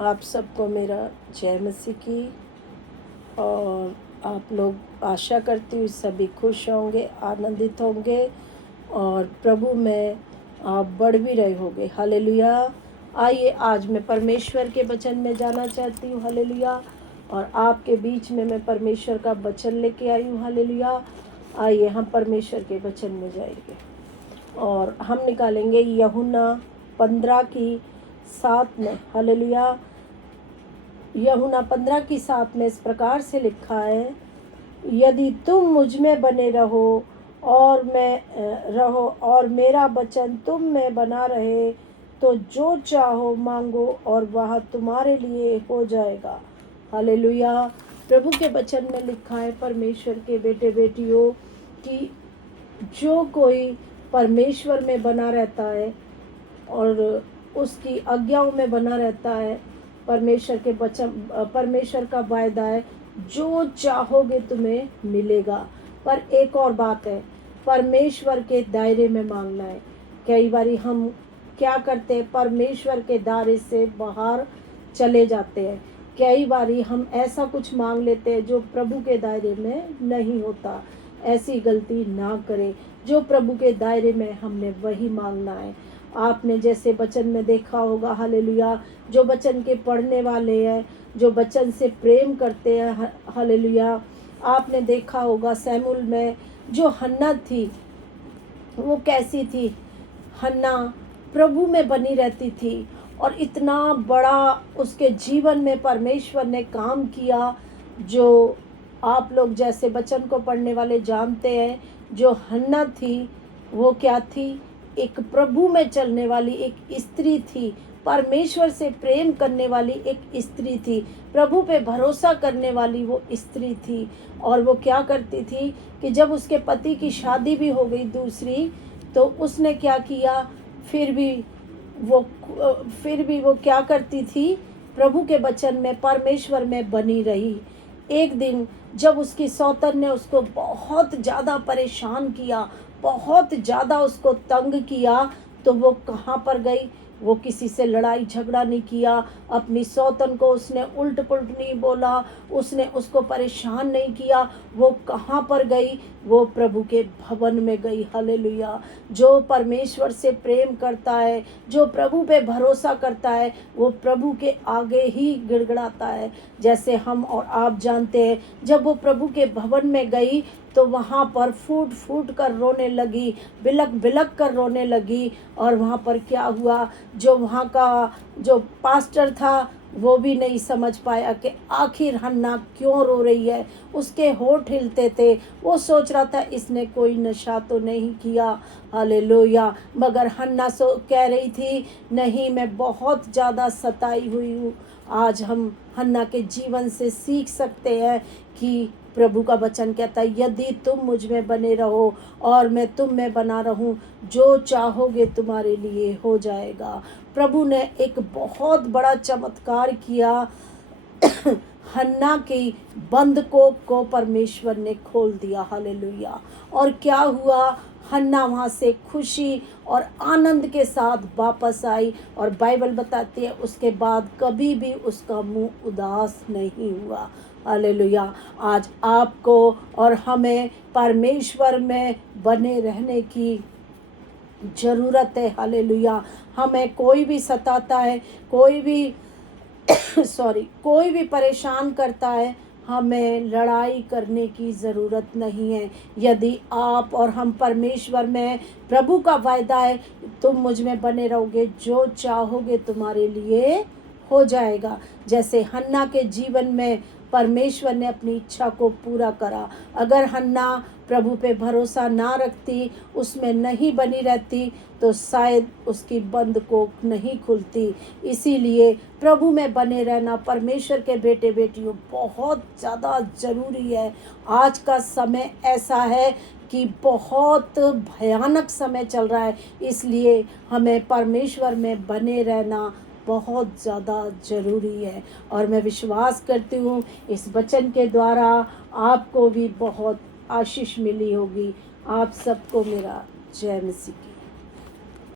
आप सबको मेरा जय मसीह की। और आप लोग, आशा करती हूँ सभी खुश होंगे, आनंदित होंगे और प्रभु में आप बढ़ भी रहे होंगे। हालेलुया। आइए, आज मैं परमेश्वर के वचन में जाना चाहती हूँ। हालेलुया। और आपके बीच में मैं परमेश्वर का वचन लेके आई हूँ। हालेलुया। आइए हम परमेश्वर के वचन में जाएंगे और हम निकालेंगे यूहन्ना 15:7 में। हालेलुया। यूहन्ना 15:7 में इस प्रकार से लिखा है, यदि तुम मुझ में बने रहो और मेरा वचन तुम में बना रहे तो जो चाहो मांगो और वह तुम्हारे लिए हो जाएगा। हालेलुया। प्रभु के वचन में लिखा है, परमेश्वर के बेटे बेटियों, कि जो कोई परमेश्वर में बना रहता है और उसकी आज्ञाओं में बना रहता है, परमेश्वर के वचन, परमेश्वर का वायदा है, जो चाहोगे तुम्हें मिलेगा। पर एक और बात है, परमेश्वर के दायरे में मांगना है। कई बारी हम क्या करते हैं, परमेश्वर के दायरे से बाहर चले जाते हैं। कई बारी हम ऐसा कुछ मांग लेते हैं जो प्रभु के दायरे में नहीं होता। ऐसी गलती ना करें। जो प्रभु के दायरे में हमने वही मांगना है। आपने जैसे वचन में देखा होगा, हालेलुया, जो वचन के पढ़ने वाले हैं, जो वचन से प्रेम करते हैं, हालेलुया, आपने देखा होगा सैमुअल में जो हन्ना थी, वो कैसी थी। हन्ना प्रभु में बनी रहती थी और इतना बड़ा उसके जीवन में परमेश्वर ने काम किया, जो आप लोग जैसे वचन को पढ़ने वाले जानते हैं। जो हन्ना थी वो क्या थी, एक प्रभु में चलने वाली एक स्त्री थी, परमेश्वर से प्रेम करने वाली एक स्त्री थी, प्रभु पे भरोसा करने वाली वो स्त्री थी। और वो क्या करती थी कि जब उसके पति की शादी भी हो गई दूसरी, तो उसने क्या किया, फिर भी वो क्या करती थी, प्रभु के वचन में, परमेश्वर में बनी रही। एक दिन जब उसकी सौतन ने उसको बहुत ज़्यादा परेशान किया, बहुत ज़्यादा उसको तंग किया, तो वो कहाँ पर गई, वो किसी से लड़ाई झगड़ा नहीं किया, अपनी सौतन को उसने उल्ट पुल्ट नहीं बोला, उसने उसको परेशान नहीं किया। वो कहाँ पर गई, वो प्रभु के भवन में गई। हालेलुया। जो परमेश्वर से प्रेम करता है, जो प्रभु पे भरोसा करता है, वो प्रभु के आगे ही गिड़गिड़ाता है। जैसे हम और आप जानते हैं, जब वो प्रभु के भवन में गई तो वहाँ पर फूट फूट कर रोने लगी, बिलक बिलक कर रोने लगी। और वहाँ पर क्या हुआ, जो वहाँ का जो पास्टर था वो भी नहीं समझ पाया कि आखिर हन्ना क्यों रो रही है। उसके होठ हिलते थे, वो सोच रहा था इसने कोई नशा तो नहीं किया। हालेलुया। मगर हन्ना कह रही थी, नहीं, मैं बहुत ज़्यादा सताई हुई हूँ। आज हम हन्ना के जीवन से सीख सकते हैं कि प्रभु का वचन कहता है, यदि तुम मुझ में बने रहो और मैं तुम में बना रहूं, जो चाहोगे तुम्हारे लिए हो जाएगा। प्रभु ने एक बहुत बड़ा चमत्कार किया। हन्ना की बंद को परमेश्वर ने खोल दिया। हालेलुया। और क्या हुआ, हन्ना वहाँ से खुशी और आनंद के साथ वापस आई। और बाइबल बताती है उसके बाद कभी भी उसका मुंह उदास नहीं हुआ। हालेलुया। आज आपको और हमें परमेश्वर में बने रहने की ज़रूरत है। हालेलुया। हमें कोई भी सताता है, कोई भी कोई भी परेशान करता है, हमें लड़ाई करने की ज़रूरत नहीं है। यदि आप और हम परमेश्वर में, प्रभु का वायदा है, तुम मुझ में बने रहोगे, जो चाहोगे तुम्हारे लिए हो जाएगा। जैसे हन्ना के जीवन में परमेश्वर ने अपनी इच्छा को पूरा करा। अगर हन्ना प्रभु पे भरोसा ना रखती, उसमें नहीं बनी रहती, तो शायद उसकी बंद कोख नहीं खुलती। इसीलिए प्रभु में बने रहना, परमेश्वर के बेटे बेटियों, बहुत ज़्यादा ज़रूरी है। आज का समय ऐसा है कि बहुत भयानक समय चल रहा है, इसलिए हमें परमेश्वर में बने रहना बहुत ज़्यादा ज़रूरी है। और मैं विश्वास करती हूँ इस वचन के द्वारा आपको भी बहुत आशीष मिली होगी। आप सबको मेरा जय मसीह की।